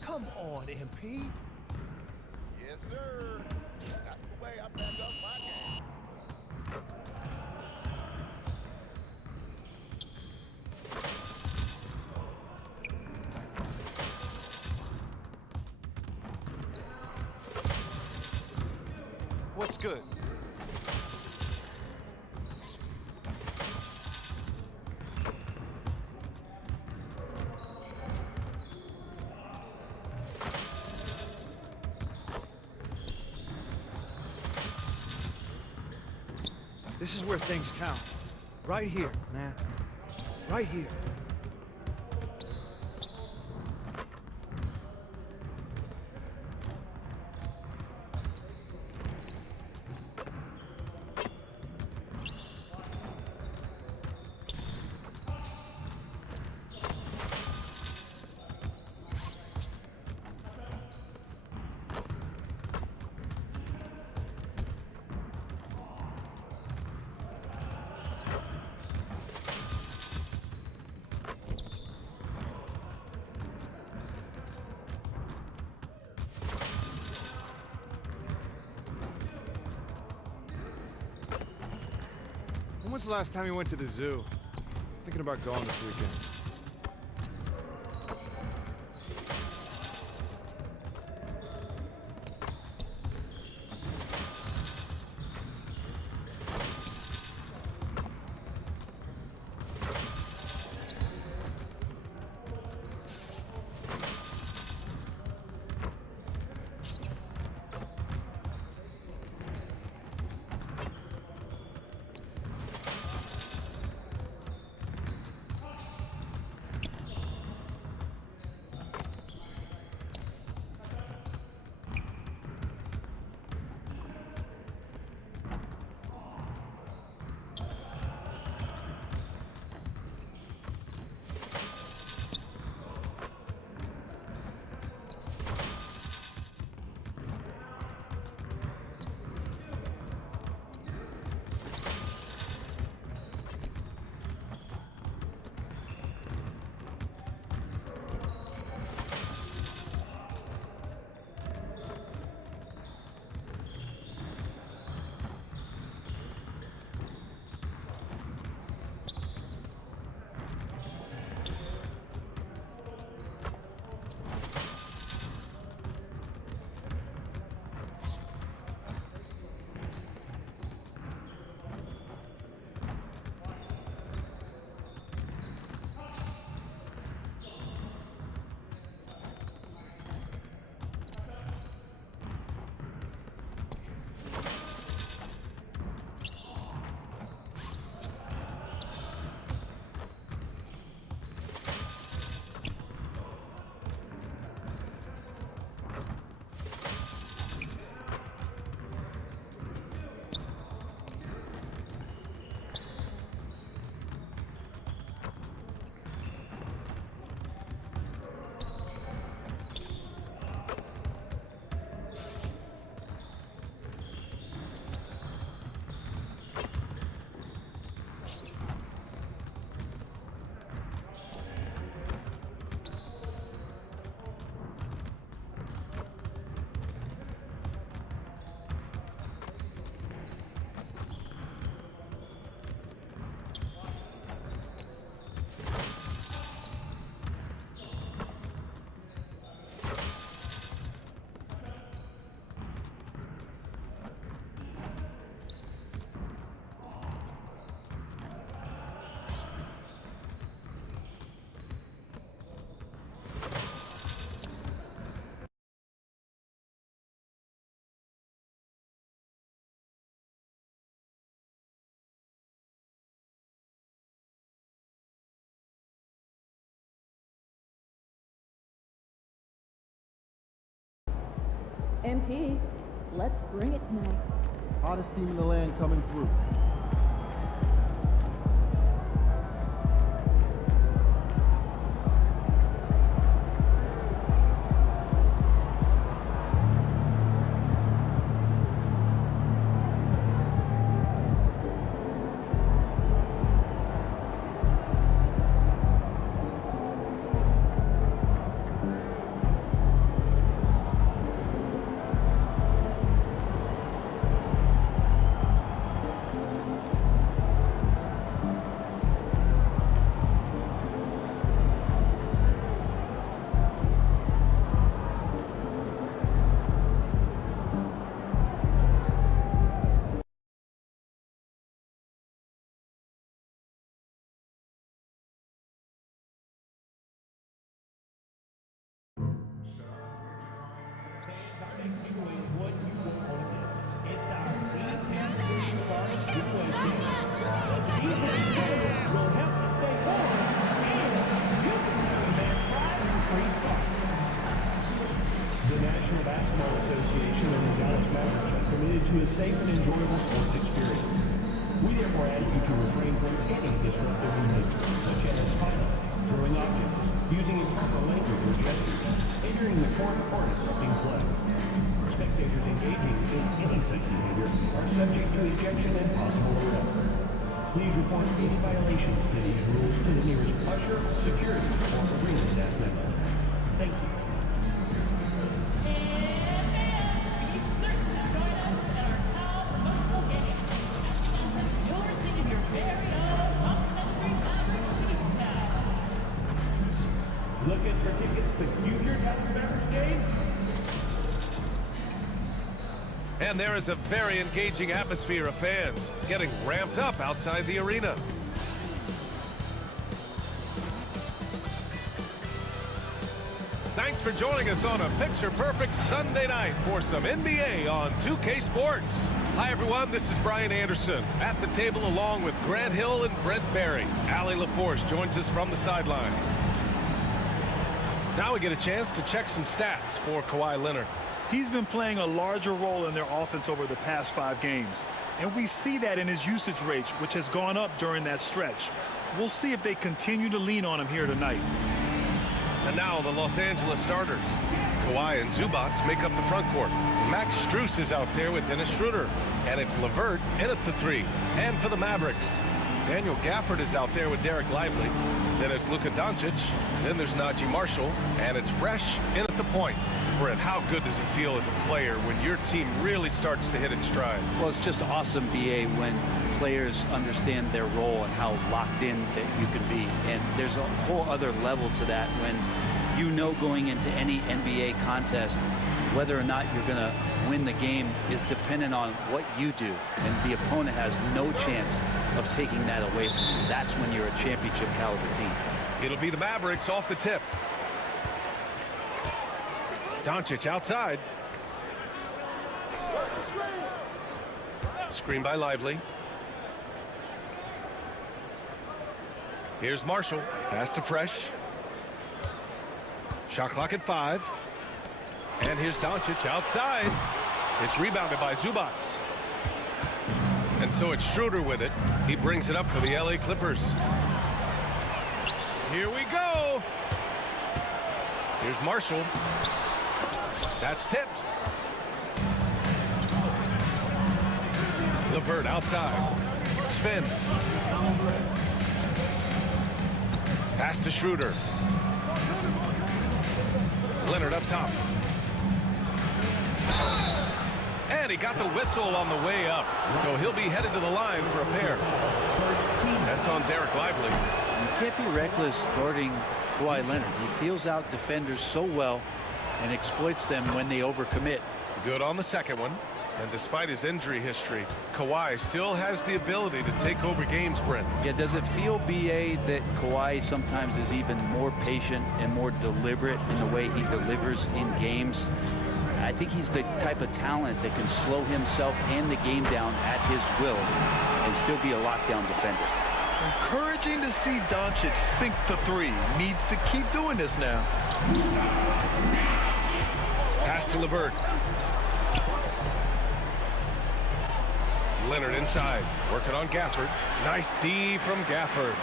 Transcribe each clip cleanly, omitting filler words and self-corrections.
Come on, MP. Yes, sir. That's the way I back up my game. What's good? This is where things count. Right here, man. Right here. When was the last time you went to the zoo? Thinking about going this weekend. MP, let's bring it tonight. Hottest team in the land coming through. The National Basketball Association and the Dallas Mavericks are committed to a safe and enjoyable sports experience. We therefore ask you to refrain from any disruptive behavior, such as fighting, throwing objects, using improper language or gestures, entering the court or disrupting play. Spectators engaging in any such behavior are subject to ejection and possible arrest. Please report any violations to these rules to the nearest usher, security, or arena staff member. Thank you. Looking for tickets to future Dallas Mavericks games? And there is a very engaging atmosphere of fans getting ramped up outside the arena. Thanks for joining us on a picture-perfect Sunday night for some NBA on 2K Sports. Hi, everyone. This is Brian Anderson at the table along with Grant Hill and Brent Barry. Allie LaForce joins us from the sidelines. Now we get a chance to check some stats for Kawhi Leonard. He's been playing a larger role in their offense over the past 5 games. And we see that in his usage rate, which has gone up during that stretch. We'll see if they continue to lean on him here tonight. And now the Los Angeles starters. Kawhi and Zubac make up the front court. Max Strus is out there with Dennis Schroeder. And it's LeVert in at the 3. And for the Mavericks, Daniel Gafford is out there with Derek Lively. Then it's Luka Doncic. Then there's Najee Marshall. And it's Fresh in at the point. Brent, how good does it feel as a player when your team really starts to hit its stride? Well, it's just awesome, BA, when players understand their role and how locked in that you can be. And there's a whole other level to that when you know going into any NBA contest whether or not you're going to win the game is dependent on what you do. And the opponent has no chance of taking that away from you. That's when you're a championship caliber team. It'll be the Mavericks off the tip. Doncic outside. Screen by Lively. Here's Marshall. Pass to Fresh. Shot clock at 5. And here's Doncic outside. It's rebounded by Zubac. And so it's Schroeder with it. He brings it up for the LA Clippers. Here we go. Here's Marshall. That's tipped. LeVert outside. Spins. Pass to Schroeder. Leonard up top. And he got the whistle on the way up. So he'll be headed to the line for a pair. That's on Derek Lively. You can't be reckless guarding Kawhi Leonard. He feels out defenders so well and exploits them when they overcommit. Good on the second one. And despite his injury history, Kawhi still has the ability to take over games, Brent. Yeah, does it feel, BA, that Kawhi sometimes is even more patient and more deliberate in the way he delivers in games? I think he's the type of talent that can slow himself and the game down at his will and still be a lockdown defender. Encouraging to see Doncic sink the 3. Needs to keep doing this now. Pass to LeVert. Leonard inside, working on Gafford. Nice D from Gafford.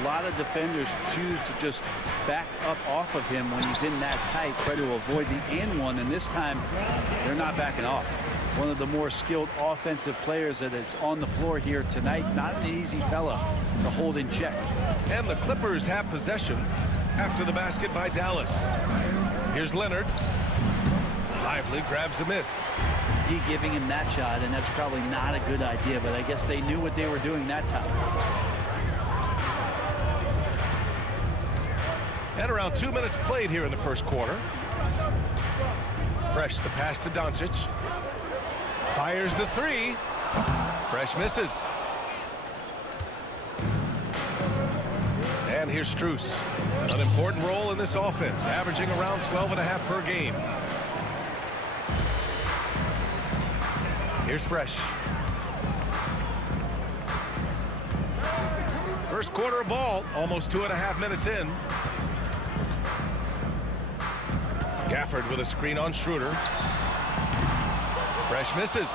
A lot of defenders choose to just back up off of him when he's in that tight, try to avoid the and one, and this time they're not backing off. One of the more skilled offensive players that is on the floor here tonight. Not an easy fella to hold in check. And the Clippers have possession after the basket by Dallas. Here's Leonard. Lively grabs a miss. D giving him that shot, and that's probably not a good idea, but I guess they knew what they were doing that time. And around 2 minutes played here in the first quarter. Fresh the pass to Doncic. Fires the three. Fresh misses. And here's Strus. An important role in this offense, averaging around 12.5 per game. Here's Fresh. First quarter of ball, almost 2.5 minutes in. Gafford with a screen on Schroeder. Fresh misses.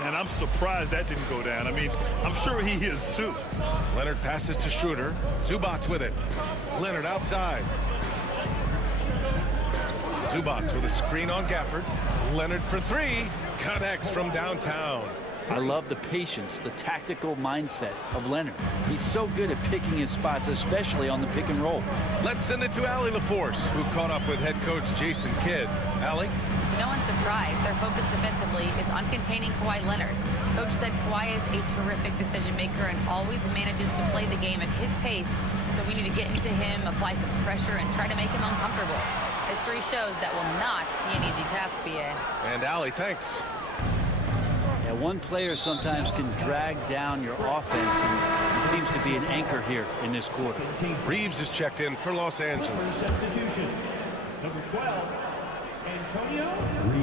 And I'm surprised that didn't go down. I mean, I'm sure he is too. Leonard passes to Schroeder. Zubac with it. Leonard outside. Zubac with a screen on Gafford. Leonard for three. Connects from downtown. I love the patience, the tactical mindset of Leonard. He's so good at picking his spots, especially on the pick and roll. Let's send it to Allie LaForce, who caught up with head coach Jason Kidd. Allie? To no one's surprise, their focus defensively is on containing Kawhi Leonard. Coach said Kawhi is a terrific decision maker and always manages to play the game at his pace, so we need to get into him, apply some pressure, and try to make him uncomfortable. History shows that will not be an easy task, BA. And Allie, thanks. Yeah, one player sometimes can drag down your offense, and he seems to be an anchor here in this quarter. Reeves is checked in for Los Angeles. Substitution. Number 12, Antonio.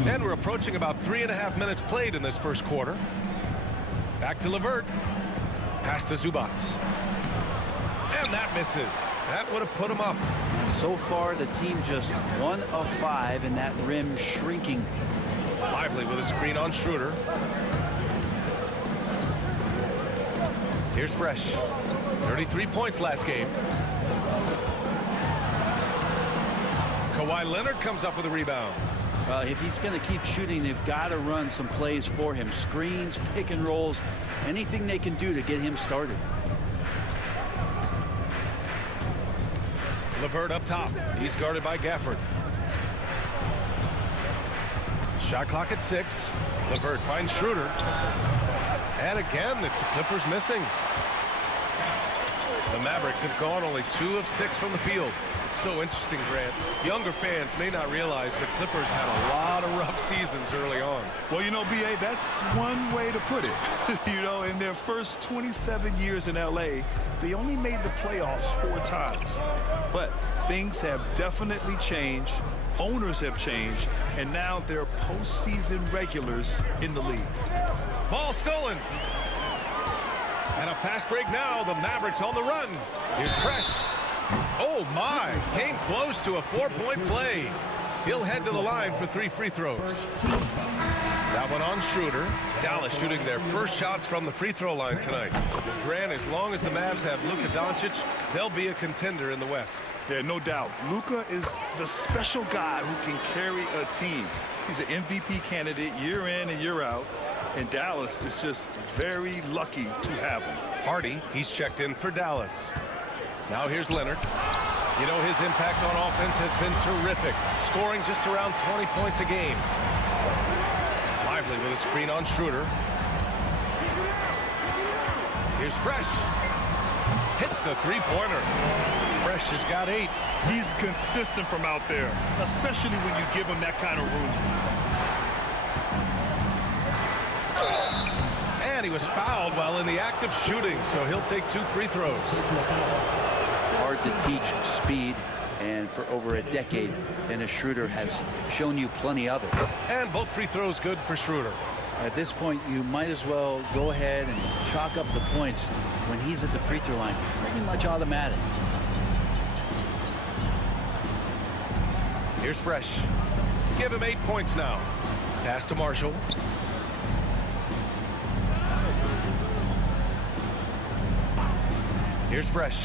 And we're approaching about 3.5 minutes played in this first quarter. Back to LeVert. Pass to Zubac. And that misses. That would have put him up. So far, the team just 1 of 5, and that rim shrinking. Lively with a screen on Schroeder. Here's Fresh. 33 points last game. Kawhi Leonard comes up with a rebound. If he's going to keep shooting, they've got to run some plays for him. Screens, pick and rolls, anything they can do to get him started. LeVert up top. He's guarded by Gafford. Shot clock at 6. LeVert finds Schroeder. And again, it's the Clippers missing. The Mavericks have gone only 2 of 6 from the field. It's so interesting, Grant. Younger fans may not realize the Clippers had a lot of rough seasons early on. Well, you know, B.A., that's one way to put it. You know, in their first 27 years in L.A., they only made the playoffs 4 times. But things have definitely changed. Owners have changed. And now they're postseason regulars in the league. Ball stolen. And a fast break now. The Mavericks on the run. Here's Fresh. Oh, my. Came close to a 4-point play. He'll head to the line for 3 free throws. That one on Schroeder. Dallas shooting their first shots from the free throw line tonight. Grant, as long as the Mavs have Luka Doncic, they'll be a contender in the West. Yeah, no doubt. Luka is the special guy who can carry a team. He's an MVP candidate year in and year out. And Dallas is just very lucky to have him. Hardy, he's checked in for Dallas. Now here's Leonard. You know, his impact on offense has been terrific, scoring just around 20 points a game. Lively with a screen on Schroeder. Here's Fresh. Hits the three-pointer. Fresh has got 8. He's consistent from out there, especially when you give him that kind of room. And he was fouled while in the act of shooting, so he'll take 2 free throws. Hard to teach speed, and for over a decade, Dennis Schroeder has shown you plenty of it. And both free throws good for Schroeder. At this point, you might as well go ahead and chalk up the points when he's at the free throw line. Pretty much automatic. Here's Fresh. Give him 8 points now. Pass to Marshall. Here's Fresh.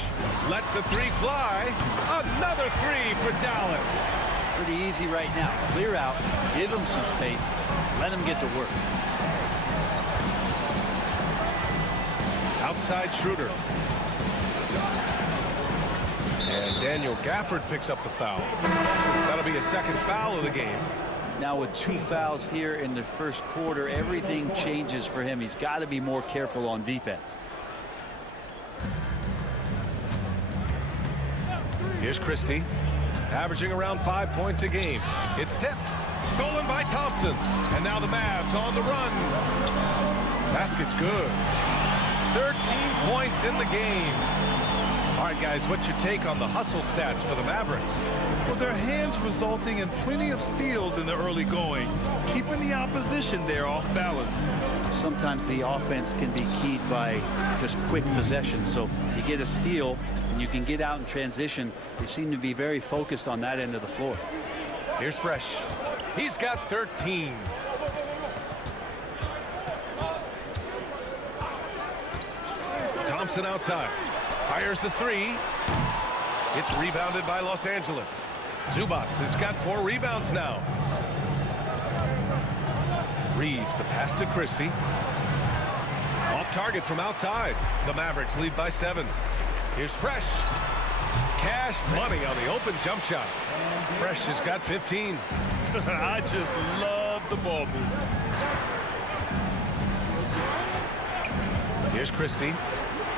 Lets the three fly. Another three for Dallas. Pretty easy right now. Clear out, give him some space, let him get to work. Outside Schroeder. And Daniel Gafford picks up the foul. That'll be a second foul of the game. Now with 2 fouls here in the first quarter, everything changes for him. He's got to be more careful on defense. Here's Christie, averaging around 5 points a game. It's tipped, stolen by Thompson, and now the Mavs on the run. Basket's good. 13 points in the game. All right, guys, what's your take on the hustle stats for the Mavericks? Well, their hands resulting in plenty of steals in the early going, keeping the opposition there off balance. Sometimes the offense can be keyed by just quick possession. So you get a steal and you can get out in transition. They seem to be very focused on that end of the floor. Here's Fresh. He's got 13. Thompson outside. Fires the three. It's rebounded by Los Angeles. Zubac has got 4 rebounds now. Reeves, the pass to Christie. Off target from outside. The Mavericks lead by 7. Here's Fresh. Cash money on the open jump shot. Fresh has got 15. I just love the ball movement. Here's Christie.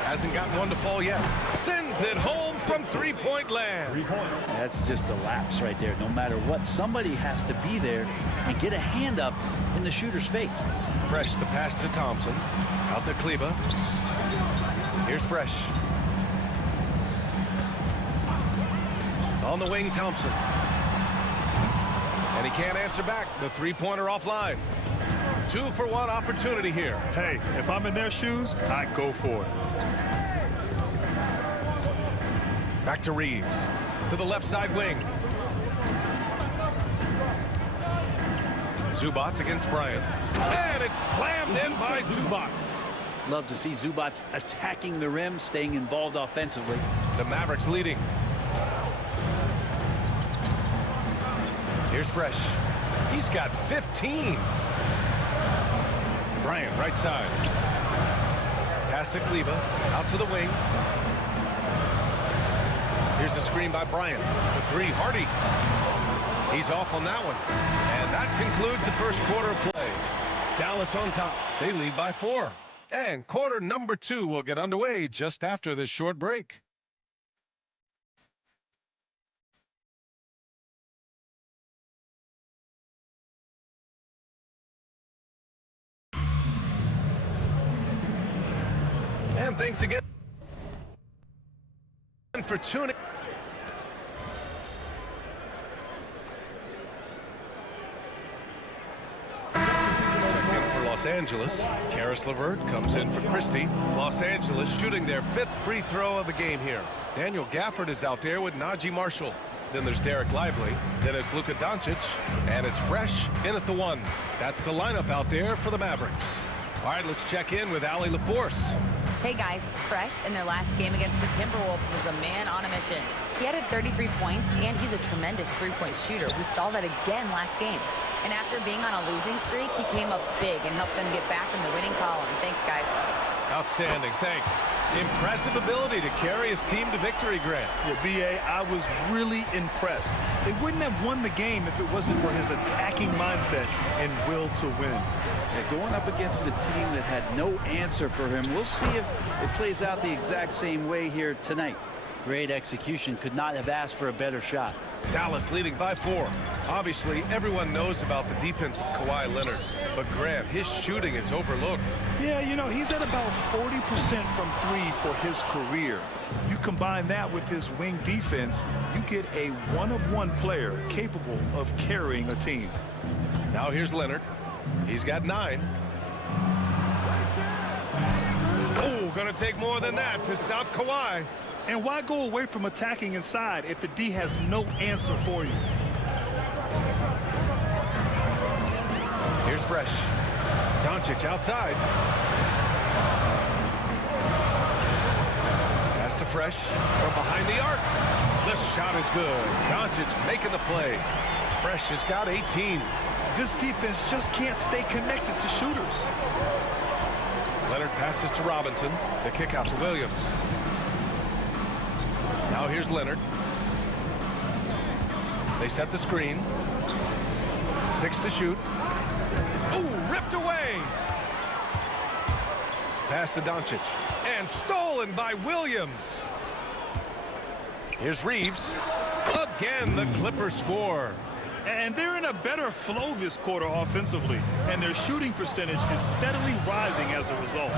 Hasn't gotten one to fall yet. Sends it home from three-point land. That's just a lapse right there. No matter what, somebody has to be there and get a hand up in the shooter's face. Fresh, the pass to Thompson. Out to Kleba. Here's Fresh. On the wing, Thompson. And he can't answer back. The three-pointer offline. 2-for-1 opportunity here. Hey, if I'm in their shoes, I go for it. Back to Reeves. To the left side wing. Zubac against Bryant. And it's slammed in by Zubac. Love to see Zubac attacking the rim, staying involved offensively. The Mavericks leading. Here's Fresh. He's got 15. Bryant, right side. Pass to Kleba. Out to the wing. Here's a screen by Bryant. The three, Hardy. He's off on that one. And that concludes the first quarter of play. Dallas on top. They lead by 4. And quarter number 2 will get underway just after this short break. And thanks again for tuning. In for Los Angeles, Karis LeVert comes in for Christie. Los Angeles shooting their 5th free throw of the game here. Daniel Gafford is out there with Najee Marshall. Then there's Derek Lively. Then it's Luka Doncic. And it's Fresh in at the 1. That's the lineup out there for the Mavericks. All right, let's check in with Allie LaForce. Hey guys, Fresh in their last game against the Timberwolves was a man on a mission. He added 33 points, and he's a tremendous three-point shooter. We saw that again last game. And after being on a losing streak, he came up big and helped them get back in the winning column. Thanks, guys. Outstanding, thanks. Impressive ability to carry his team to victory, Grant. Yeah, B.A., I was really impressed. They wouldn't have won the game if it wasn't for his attacking mindset and will to win. Yeah, going up against a team that had no answer for him. We'll see if it plays out the exact same way here tonight. Great execution. Could not have asked for a better shot. Dallas leading by 4. Obviously, everyone knows about the defense of Kawhi Leonard. But Grant, his shooting is overlooked. Yeah, you know, he's at about 40% from 3 for his career. You combine that with his wing defense, you get a one-of-one player capable of carrying a team. Now here's Leonard. He's got 9. Oh, gonna take more than that to stop Kawhi. And why go away from attacking inside if the D has no answer for you? Here's Fresh. Doncic outside. Pass Fresh from behind the arc. The shot is good. Doncic making the play. Fresh has got 18. This defense just can't stay connected to shooters. Leonard passes to Robinson. The kick out to Williams. Now here's Leonard. They set the screen. 6 to shoot. Ooh, ripped away. Pass to Doncic. And stolen by Williams. Here's Reeves. Again, the Clippers score. And they're in a better flow this quarter offensively, and their shooting percentage is steadily rising as a result.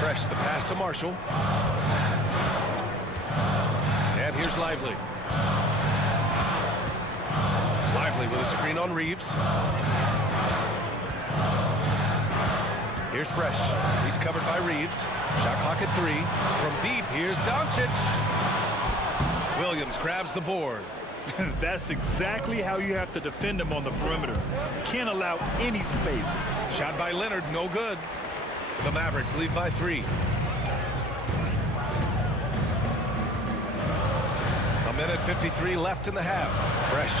Fresh, the pass to Marshall. And here's Lively. Lively with a screen on Reeves. Here's Fresh. He's covered by Reeves. Shot clock at 3. From deep, here's Doncic. Williams grabs the board. That's exactly how you have to defend him on the perimeter. Can't allow any space. Shot by Leonard, no good. The Mavericks lead by 3. A minute 53 left in the half. Fresh.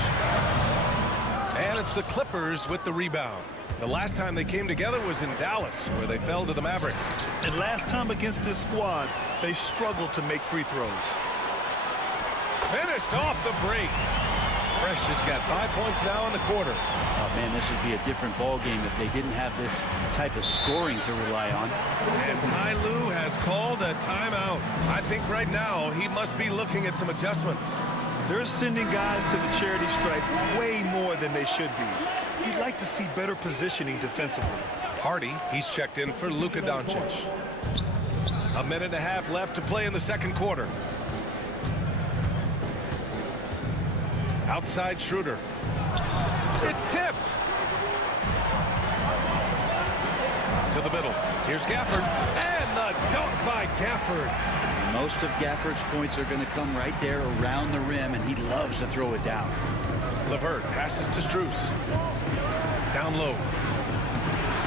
And it's the Clippers with the rebound. The last time they came together was in Dallas, where they fell to the Mavericks. And last time against this squad, they struggled to make free throws. Finished off the break. Fresh has got 5 points now in the quarter. Oh, man, this would be a different ball game if they didn't have this type of scoring to rely on. And Ty Lue has called a timeout. I think right now he must be looking at some adjustments. They're sending guys to the charity stripe way more than they should be. You'd like to see better positioning defensively. Hardy, he's checked in for Luka Doncic. A minute and a half left to play in the second quarter. Outside Schroeder. It's tipped. To the middle. Here's Gafford. And the dunk by Gafford. Most of Gafford's points are going to come right there around the rim, and he loves to throw it down. LeVert passes to Strus. Down low.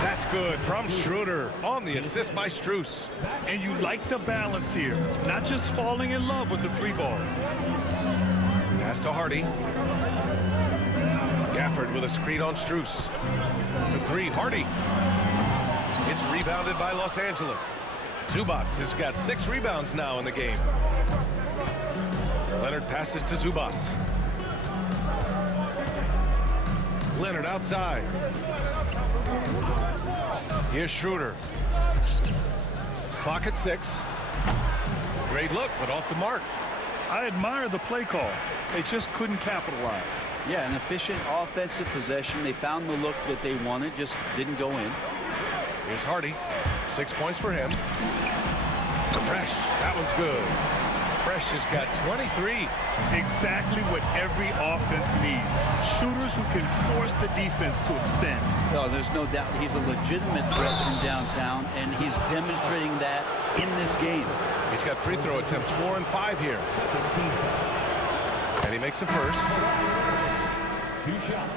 That's good from Schroeder on the assist by Strus. And you like the balance here, not just falling in love with the 3-ball. Pass to Hardy. Gafford with a screen on Strus. To 3, Hardy. It's rebounded by Los Angeles. Zubac has got 6 rebounds now in the game. Leonard passes to Zubac. Leonard outside. Here's Schroeder. Clock at 6. Great look, but off the mark. I admire the play call. They just couldn't capitalize. Yeah, an efficient offensive possession. They found the look that they wanted, just didn't go in. Here's Hardy. 6 points for him. Fresh. That one's good. Fresh has got 23. Exactly what every offense needs. Shooters who can force the defense to extend. No, there's no doubt he's a legitimate threat from downtown, and he's demonstrating that in this game. He's got free throw attempts 4 and 5 here. And he makes the first. 2 shots.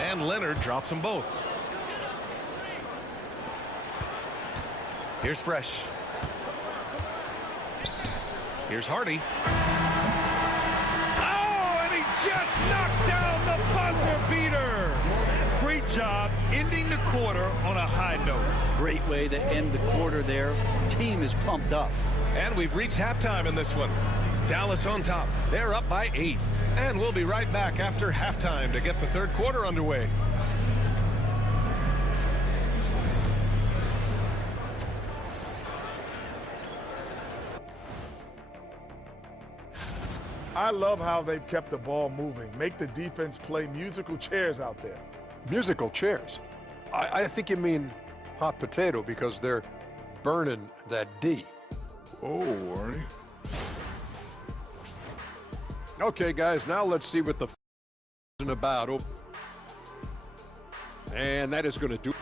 And Leonard drops them both. Here's Fresh. Here's Hardy. Oh, and he just knocked down the buzzer beater. Great job ending the quarter on a high note. Great way to end the quarter there. Team is pumped up. And we've reached halftime in this one. Dallas on top. They're up by 8. And we'll be right back after halftime to get the third quarter underway. I love how they've kept the ball moving. Make the defense play musical chairs out there. Musical chairs? I think you mean hot potato because they're burning that D. Oh, Arnie. Okay, guys, now let's see what the is about. Oh. And that is going to do.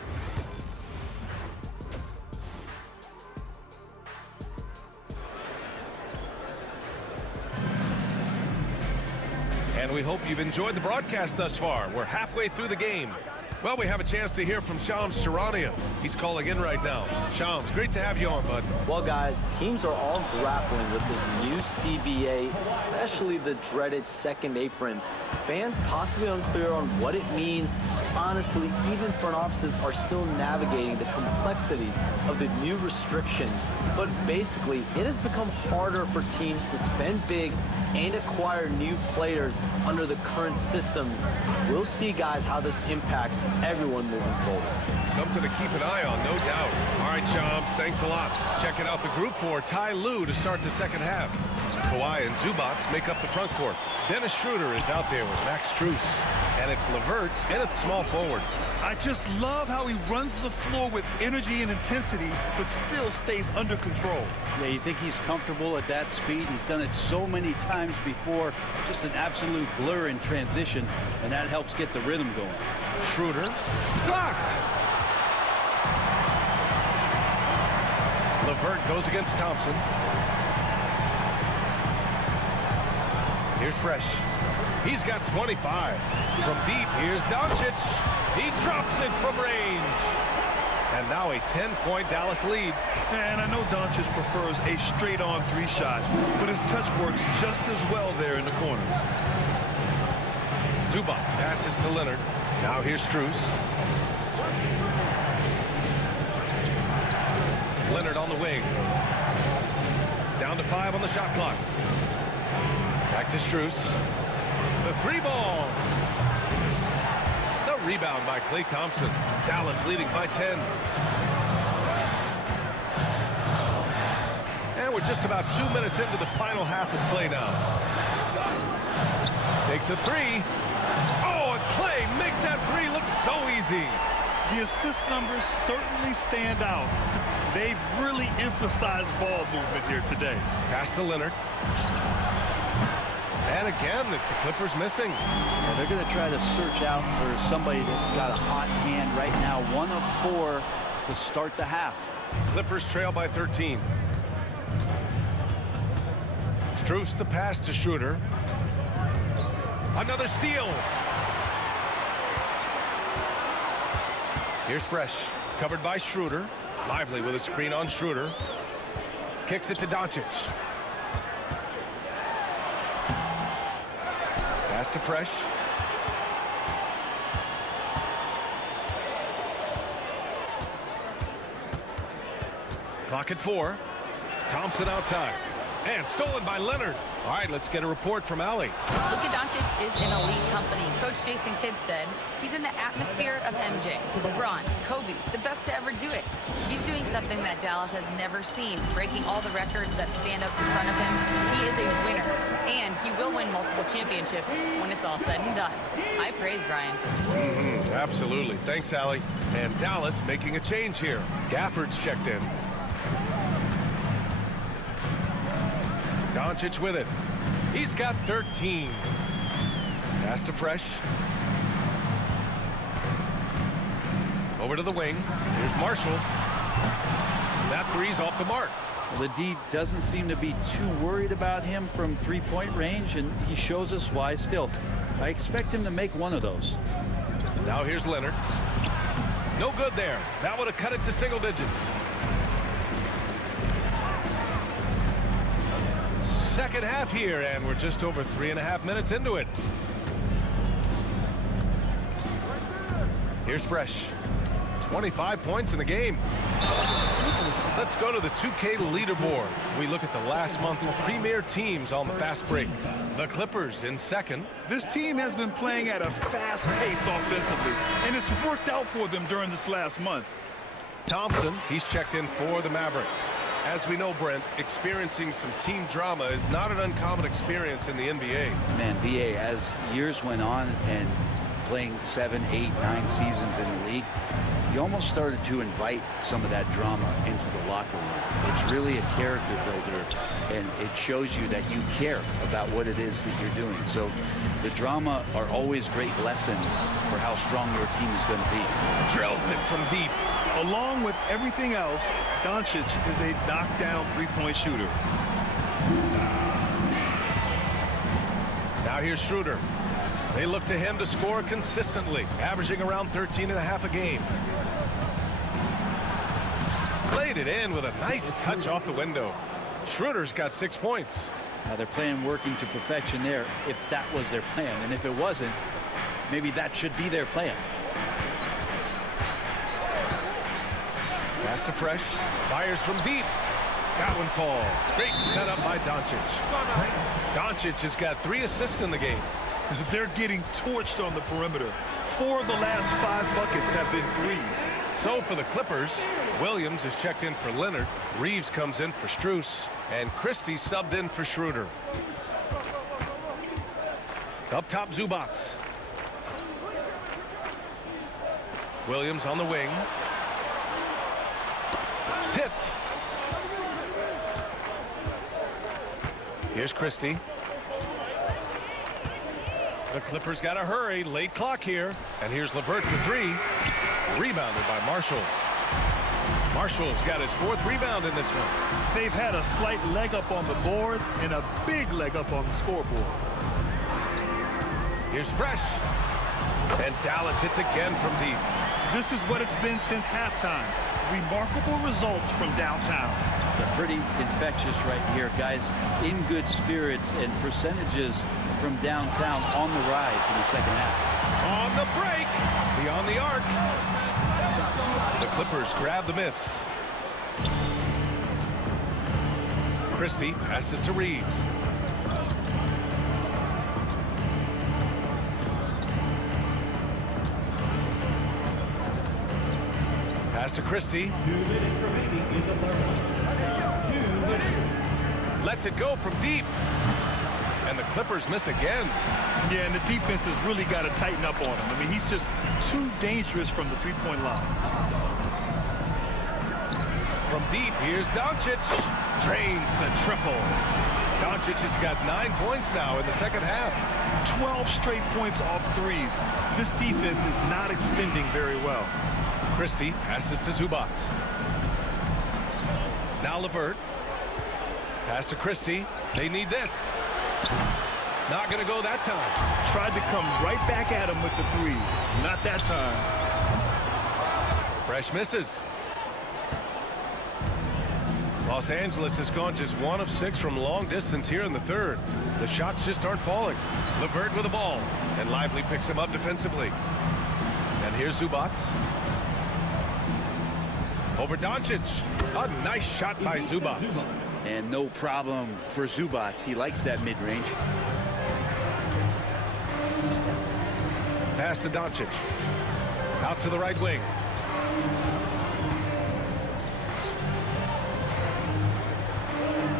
And we hope you've enjoyed the broadcast thus far. We're halfway through the game. Well, we have a chance to hear from Shams Charania. He's calling in right now. Shams, great to have you on, bud. Well, guys, teams are all grappling with this new CBA, especially the dreaded second apron. Fans possibly unclear on what it means. Honestly, even front offices are still navigating the complexities of the new restrictions. But basically, it has become harder for teams to spend big and acquire new players under the current systems. We'll see, guys, how this impacts everyone moving forward. Something to keep an eye on, no doubt. All right, Shams, thanks a lot. Checking out the group for Ty Lue to start the second half. Kawhi and Zubac make up the front court. Dennis Schroeder is out there with Max Strus. And it's LeVert in at small forward. I just love how he runs the floor with energy and intensity, but still stays under control. Yeah, you think he's comfortable at that speed? He's done it so many times before. Just an absolute blur in transition, and that helps get the rhythm going. Schroeder blocked. LeVert goes against Thompson. Here's Fresh. He's got 25. From deep, here's Doncic. He drops it from range. And now a 10-point Dallas lead. And I know Doncic prefers a straight-on three-shot, but his touch works just as well there in the corners. Zubac passes to Leonard. Now here's Strus. Leonard on the wing. Down to 5 on the shot clock. Back to Strus. The three ball. The rebound by Klay Thompson. Dallas leading by 10. And we're just about 2 minutes into the final half of play now. Takes a three. Oh, and Klay makes that three look so easy. The assist numbers certainly stand out. They've really emphasized ball movement here today. Pass to Leonard. And again, it's the Clippers missing. Yeah, they're going to try to search out for somebody that's got a hot hand right now. 1 of 4 to start the half. Clippers trail by 13. Strus the pass to Schroeder. Another steal. Here's Fresh, covered by Schroeder. Lively with a screen on Schroeder. Kicks it to Doncic. Pass to Fresh. Clock at 4. Thompson outside. And stolen by Leonard. All right, let's get a report from Allie. Luka Doncic is in elite company. Coach Jason Kidd said he's in the atmosphere of MJ, LeBron, Kobe, the best to ever do it. He's doing something that Dallas has never seen, breaking all the records that stand up in front of him. He is a winner, and he will win multiple championships when it's all said and done. High praise, Brian. Absolutely. Thanks, Allie. And Dallas making a change here. Gafford's checked in. Doncic with it. He's got 13. Pass to Fresh. Over to the wing. Here's Marshall. That three's off the mark. Well, the D doesn't seem to be too worried about him from three-point range, and he shows us why still. I expect him to make one of those. Now here's Leonard. No good there. That would have cut it to single digits. Second half here, and we're just over 3.5 minutes into it. Here's Fresh. 25 points in the game. Let's go to the 2K leaderboard. We look at the last month's premier teams on the fast break. The Clippers in second. This team has been playing at a fast pace offensively, and it's worked out for them during this last month. Thompson, he's checked in for the Mavericks. As we know, Brent, experiencing some team drama is not an uncommon experience in the NBA. Man, BA, as years went on and playing 7, 8, 9 seasons in the league, you almost started to invite some of that drama into the locker room. It's really a character builder, and it shows you that you care about what it is that you're doing. So the drama are always great lessons for how strong your team is going to be. Drills it from deep. Along with everything else, Doncic is a knockdown three-point shooter. Now here's Schroeder. They look to him to score consistently, averaging around 13.5 a game. Played it in with a nice touch off the window. Schroeder's got 6 points. Now they're playing working to perfection there if that was their plan. And if it wasn't, maybe that should be their plan. Pass to Fresh. Fires from deep. That one falls. Great setup by Doncic. Doncic has got 3 assists in the game. They're getting torched on the perimeter. 4 of the last 5 buckets have been threes. So for the Clippers, Williams is checked in for Leonard. Reeves comes in for Strus. And Christie subbed in for Schroeder. Up top, Zubats. Williams on the wing. Tipped. Here's Christie. The Clippers got to hurry. Late clock here. And here's LeVert for 3. Rebounded by Marshall. Marshall's got his 4th rebound in this one. They've had a slight leg up on the boards and a big leg up on the scoreboard. Here's Fresh. And Dallas hits again from deep. This is what it's been since halftime. Remarkable results from downtown. They're pretty infectious right here, guys. In good spirits and percentages from downtown on the rise in the second half. On the break. Beyond the arc. The Clippers grab the miss. Christie passes to Reeves. Pass to Christie. 2 minutes remaining in the third. 2 minutes. Lets it go from deep. And the Clippers miss again. Yeah, and the defense has really got to tighten up on him. I mean, he's just too dangerous from the three-point line. From deep, here's Doncic. Drains the triple. Doncic has got 9 points now in the second half. 12 straight points off threes. This defense is not extending very well. Christie passes to Zubac. Now LeVert. Pass to Christie. They need this. Not going to go that time. Tried to come right back at him with the 3. Not that time. Fresh misses. Los Angeles has gone just 1 of 6 from long distance here in the third. The shots just aren't falling. LeVert with the ball. And Lively picks him up defensively. And here's Zubac. Over Doncic. A nice shot by Zubac. And no problem for Zubac. He likes that mid-range. Pass to Doncic. Out to the right wing.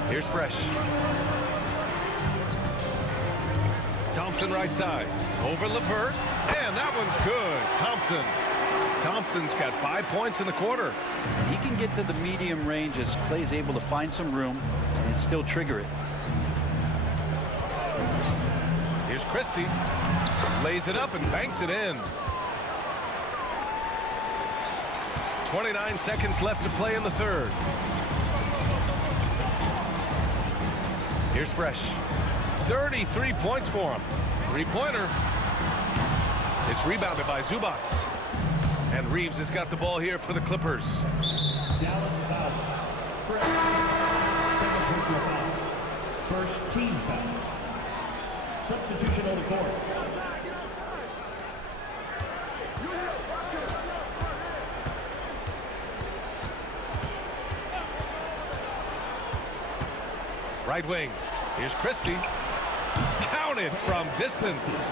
Here's Fresh. Thompson right side. Over LeVert. And that one's good. Thompson's got 5 points in the quarter. He can get to the medium range as Clay's able to find some room and still trigger it. Here's Christie. Lays it up and banks it in. 29 seconds left to play in the third. Here's Fresh. 33 points for him. 3-pointer. It's rebounded by Zubac. And Reeves has got the ball here for the Clippers. Dallas foul. Second personal foul. First team foul. Substitution on the court. Right wing. Here's Christie. Counted from distance.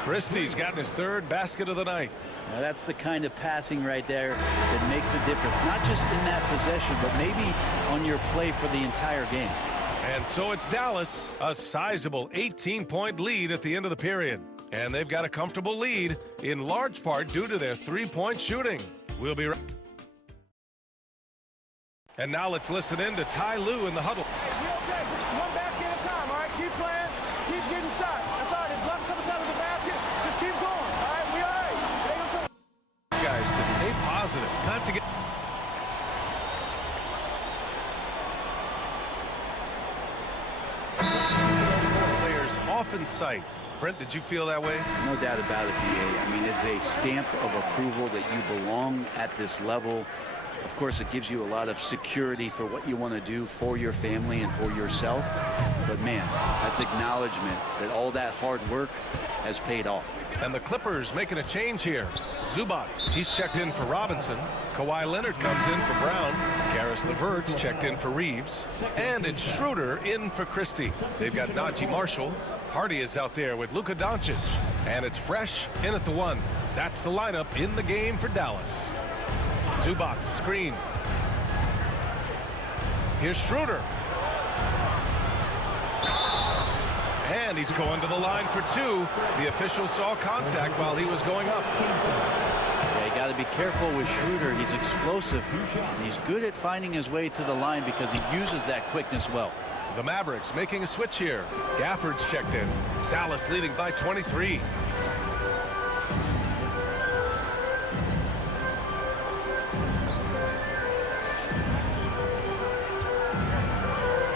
Christie's gotten his 3rd basket of the night. Now that's the kind of passing right there that makes a difference. Not just in that possession, but maybe on your play for the entire game. And so it's Dallas, a sizable 18-point lead at the end of the period. And they've got a comfortable lead, in large part due to their 3-point shooting. We'll be right. And now let's listen in to Ty Lue in the huddle. One basket at a time, all right? Keep playing. Keep getting shots. That's all right. There's left a couple shots in the basket. Just keep going, all right? We all right. Guys, to stay positive, not to get... Players off in sight. Brent, did you feel that way? No doubt about it, BA. I mean, it's a stamp of approval that you belong at this level. Of course, it gives you a lot of security for what you want to do for your family and for yourself. But man, that's acknowledgement that all that hard work has paid off. And the Clippers making a change here. Zubac, he's checked in for Robinson. Kawhi Leonard comes in for Brown. Karis LeVert's checked in for Reeves. And it's Schroeder in for Christie. They've got Najee Marshall. Hardy is out there with Luka Doncic. And it's Fresh in at the 1. That's the lineup in the game for Dallas. Zubac screen. Here's Schroeder. And he's going to the line for 2. The official saw contact while he was going up. Yeah, you got to be careful with Schroeder. He's explosive. And he's good at finding his way to the line because he uses that quickness well. The Mavericks making a switch here. Gafford's checked in. Dallas leading by 23.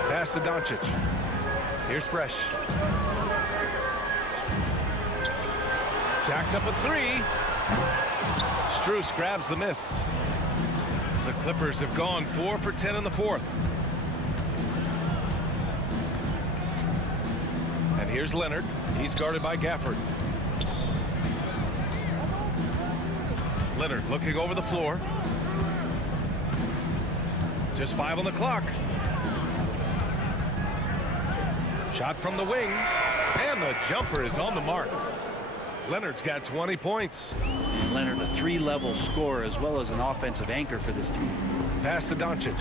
Pass to Doncic. Here's Fresh. Jacks up a 3. Strus grabs the miss. The Clippers have gone 4 for 10 in the 4th. And here's Leonard. He's guarded by Gafford. Leonard looking over the floor. Just 5 on the clock. Shot from the wing, and the jumper is on the mark. Leonard's got 20 points. And Leonard, a 3-level scorer as well as an offensive anchor for this team. Pass to Doncic.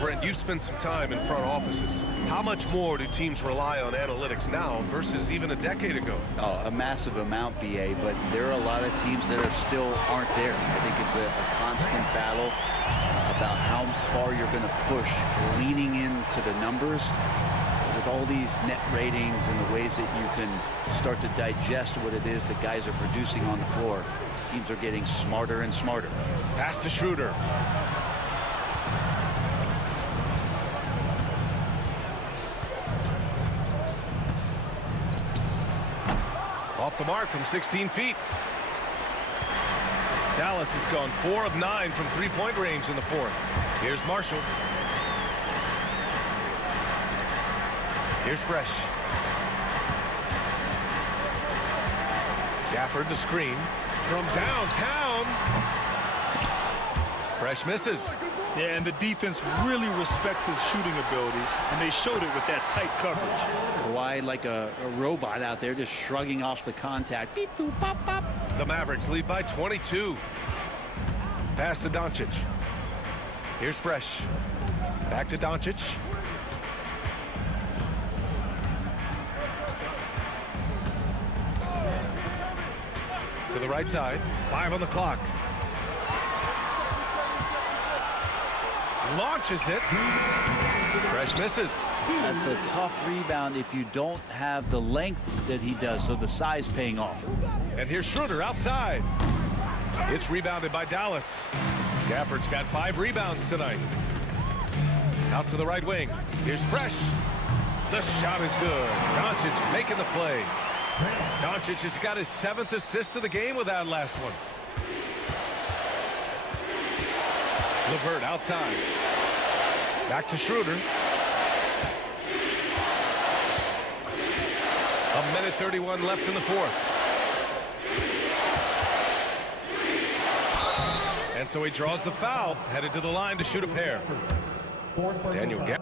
Brent, you've spent some time in front offices. How much more do teams rely on analytics now versus even a decade ago? Oh, a massive amount, BA, but there are a lot of teams that are still aren't there. I think it's a constant battle about how far you're going to push, leaning into the numbers with all these net ratings and the ways that you can start to digest what it is that guys are producing on the floor. Teams are getting smarter and smarter. Pass to Schroeder. Off the mark from 16 feet. Dallas has gone 4 of 9 from 3-point range in the 4th. Here's Marshall. Here's Fresh. Gafford the screen from downtown. Fresh misses. Yeah, and the defense really respects his shooting ability, and they showed it with that tight coverage. Kawhi like a robot out there just shrugging off the contact. Beep, boop, pop, pop. The Mavericks lead by 22. Pass to Doncic. Here's Fresh. Back to Doncic. To the right side. 5 on the clock. Launches it. Fresh misses. That's a tough rebound if you don't have the length that he does, so the size paying off. And here's Schroeder outside. It's rebounded by Dallas. Gafford's got 5 rebounds tonight. Out to the right wing. Here's Fresh. The shot is good. Doncic making the play. Doncic has got his 7th assist of the game with that last one. LeVert outside. Back to Schroeder. 1:31 left in the 4th. And so he draws the foul, headed to the line to shoot a pair. Daniel Gafford.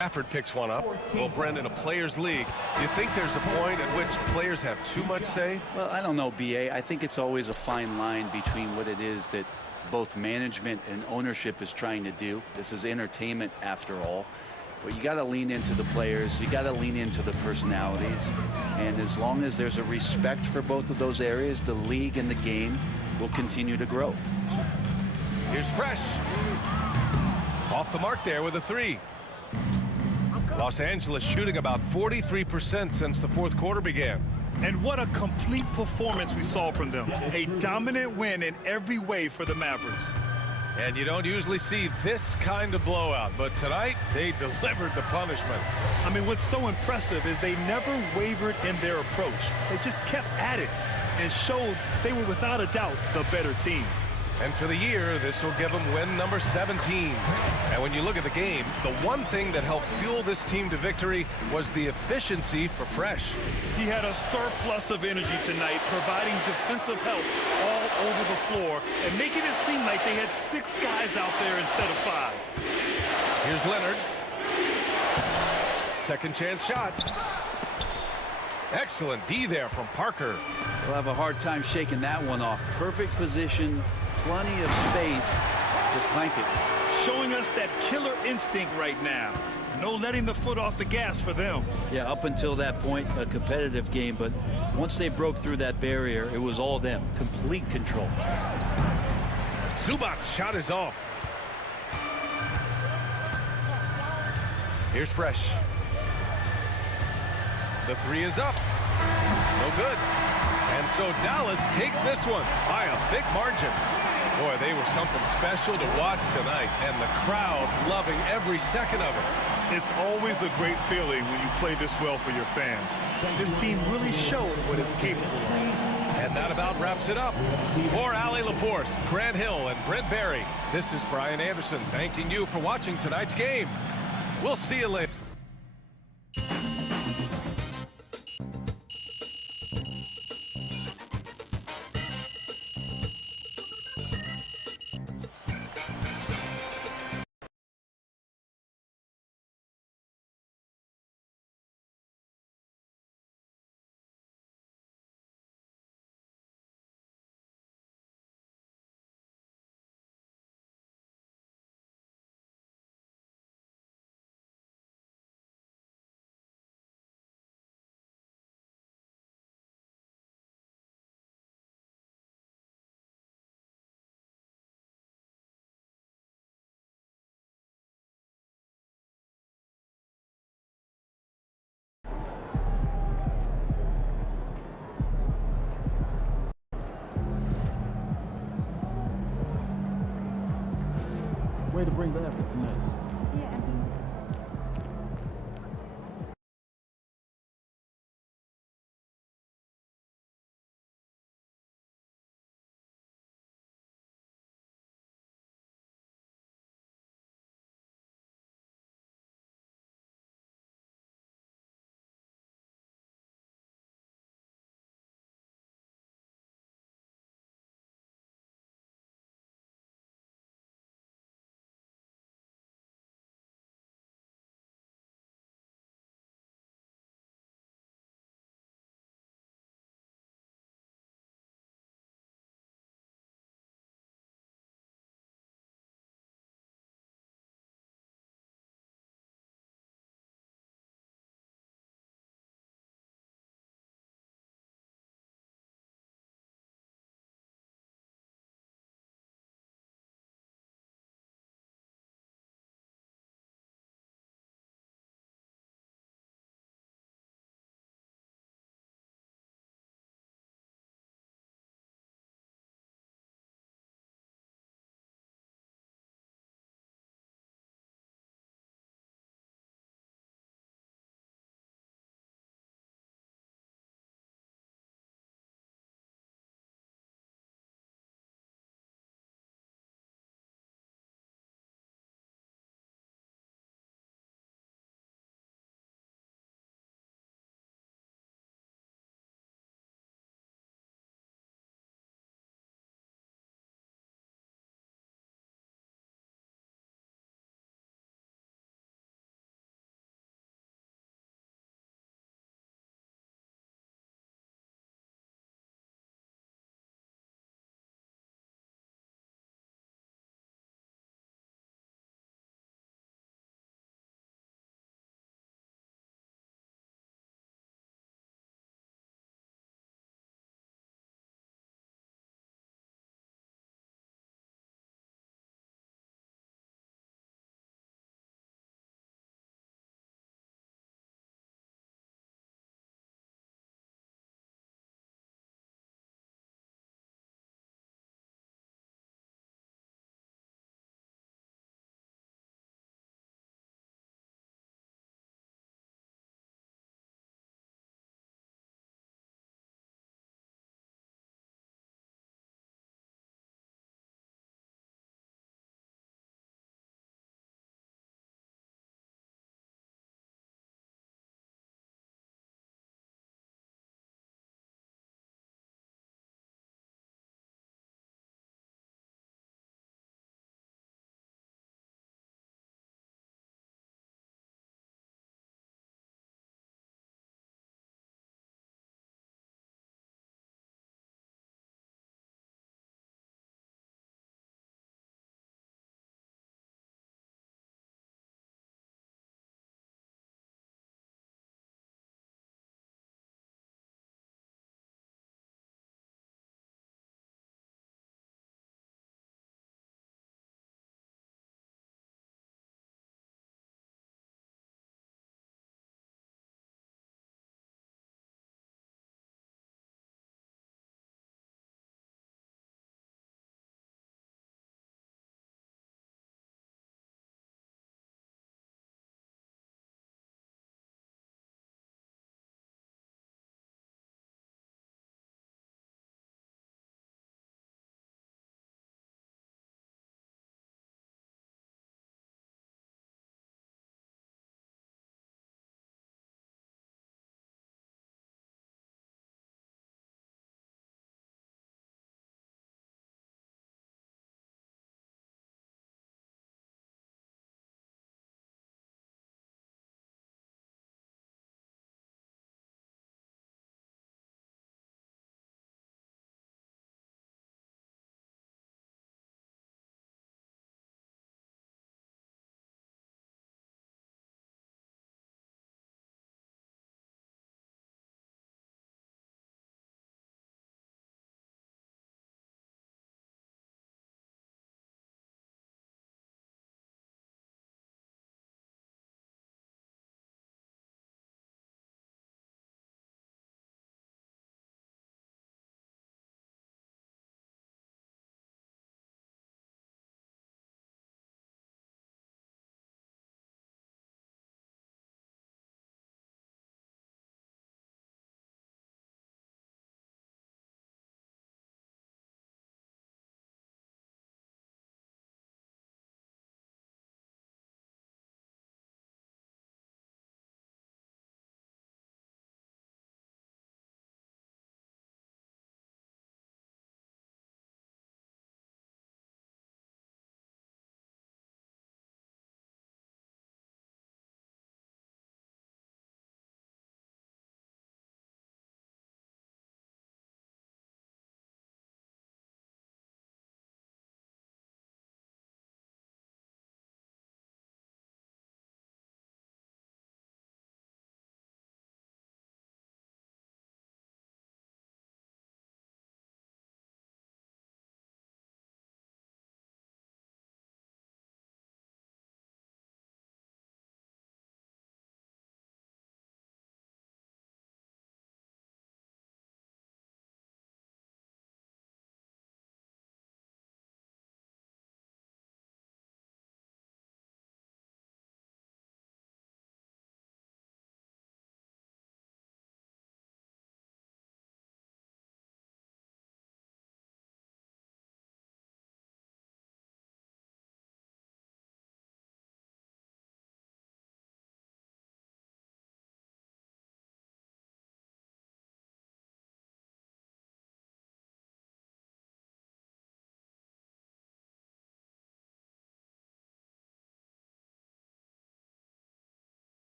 Gafford picks one up. Well, Brendan, a players' league, you think there's a point at which players have too much say? Well, I don't know, BA. I think it's always a fine line between what it is that both management and ownership is trying to do. This is entertainment after all. But you got to lean into the players. You got to lean into the personalities. And as long as there's a respect for both of those areas, the league and the game will continue to grow. Here's Fresh. Off the mark there with a 3. Los Angeles shooting about 43% since the fourth quarter began. And what a complete performance we saw from them. A dominant win in every way for the Mavericks. And you don't usually see this kind of blowout, but tonight they delivered the punishment. I mean, what's so impressive is they never wavered in their approach. They just kept at it and showed they were without a doubt the better team. And for the year, this will give them win number 17. And when you look at the game, the one thing that helped fuel this team to victory was the efficiency for Fresh. He had a surplus of energy tonight, providing defensive help all over the floor and making it seem like they had 6 guys out there instead of 5. Here's Leonard. Second chance shot. Excellent D there from Parker. They'll have a hard time shaking that one off. Perfect position, plenty of space. Just clanked it. Showing us that killer instinct right now. No letting the foot off the gas for them. Yeah, up until that point, a competitive game, but once they broke through that barrier, it was all them. Complete control. Zubac's shot is off. Here's Fresh. The 3 is up. No good. And so Dallas takes this one by a big margin. Boy, they were something special to watch tonight, and the crowd loving every second of it. It's always a great feeling when you play this well for your fans. This team really showed what it's capable of. And that about wraps it up. For Allie LaForce, Grant Hill, and Brent Barry, this is Brian Anderson thanking you for watching tonight's game. We'll see you later. Way to bring the effort tonight.